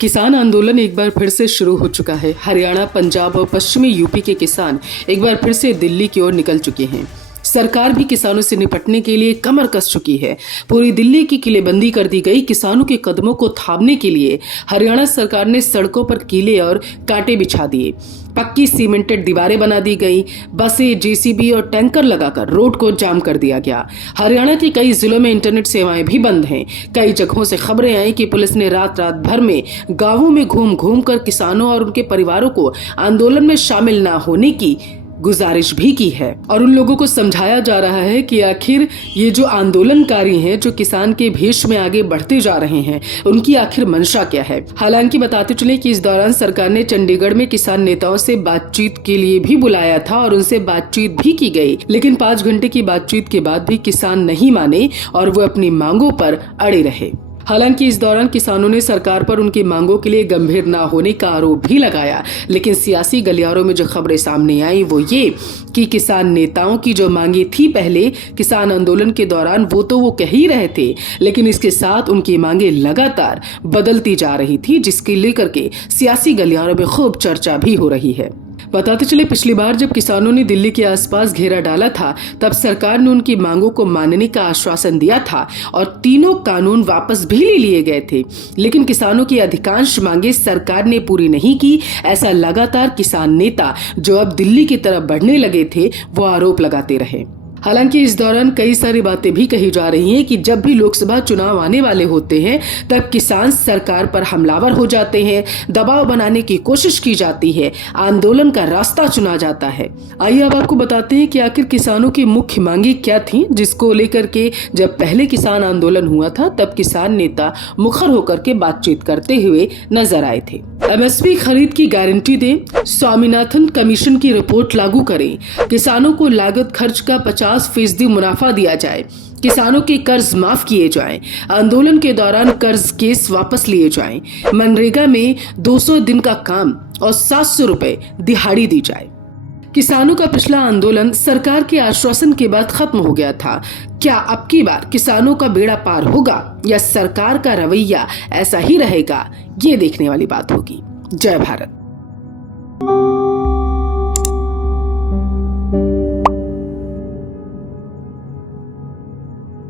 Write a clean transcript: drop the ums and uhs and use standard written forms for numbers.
किसान आंदोलन एक बार फिर से शुरू हो चुका है। हरियाणा, पंजाब और पश्चिमी यूपी के किसान एक बार फिर से दिल्ली की ओर निकल चुके हैं। सरकार भी किसानों से निपटने के लिए कमर कस चुकी है। पूरी दिल्ली की किलेबंदी कर दी गई। किसानों के कदमों को थामने के लिए हरियाणा सरकार ने सड़कों पर कीले और कांटे बिछा दिए। पक्की सीमेंटेड दीवारें बना दी गई। बसें, जेसीबी और टैंकर लगाकर रोड को जाम कर दिया गया। हरियाणा के कई जिलों में इंटरनेट सेवाएं भी बंद हैं। कई जगहों से खबरें आई कि पुलिस ने रात भर में गांवों में घूम घूम कर किसानों और उनके परिवारों को आंदोलन में शामिल न होने की गुजारिश भी की है और उन लोगों को समझाया जा रहा है कि आखिर ये जो आंदोलनकारी हैं, जो किसान के भेष में आगे बढ़ते जा रहे हैं, उनकी आखिर मंशा क्या है। हालांकि बताते चले कि इस दौरान सरकार ने चंडीगढ़ में किसान नेताओं से बातचीत के लिए भी बुलाया था और उनसे बातचीत भी की गई, लेकिन 5 घंटे की बातचीत के बाद भी किसान नहीं माने और वो अपनी मांगों पर अड़े रहे। हालांकि इस दौरान किसानों ने सरकार पर उनकी मांगों के लिए गंभीर न होने का आरोप भी लगाया, लेकिन सियासी गलियारों में जो खबरें सामने आई वो ये कि किसान नेताओं की जो मांगे थी पहले किसान आंदोलन के दौरान वो कह ही रहे थे, लेकिन इसके साथ उनकी मांगे लगातार बदलती जा रही थी, जिसके लेकर के सियासी गलियारों में खूब चर्चा भी हो रही है। बताते चले पिछली बार जब किसानों ने दिल्ली के आसपास घेरा डाला था, तब सरकार ने उनकी मांगों को मानने का आश्वासन दिया था और तीनों कानून वापस भी ले लिए गए थे, लेकिन किसानों की अधिकांश मांगे सरकार ने पूरी नहीं की। ऐसा लगातार किसान नेता जो अब दिल्ली की तरफ बढ़ने लगे थे वो आरोप लगाते रहे। हालांकि इस दौरान कई सारी बातें भी कही जा रही हैं कि जब भी लोकसभा चुनाव आने वाले होते हैं तब किसान सरकार पर हमलावर हो जाते हैं, दबाव बनाने की कोशिश की जाती है, आंदोलन का रास्ता चुना जाता है। आइए अब आपको बताते हैं कि आखिर किसानों की मुख्य मांगे क्या थी, जिसको लेकर के जब पहले किसान आंदोलन हुआ था तब किसान नेता मुखर होकर के बातचीत करते हुए नजर आए थे। एमएसपी खरीद की गारंटी दें, स्वामीनाथन कमीशन की रिपोर्ट लागू करें, किसानों को लागत खर्च का 50% मुनाफा दिया जाए, किसानों के कर्ज माफ किए जाएं, आंदोलन के दौरान कर्ज केस वापस लिए जाएं, मनरेगा में 200 दिन का काम और 700 रुपए दिहाड़ी दी जाए। किसानों का पिछला आंदोलन सरकार के आश्वासन के बाद खत्म हो गया था। क्या अब की बार किसानों का बेड़ा पार होगा या सरकार का रवैया ऐसा ही रहेगा, ये देखने वाली बात होगी। जय भारत।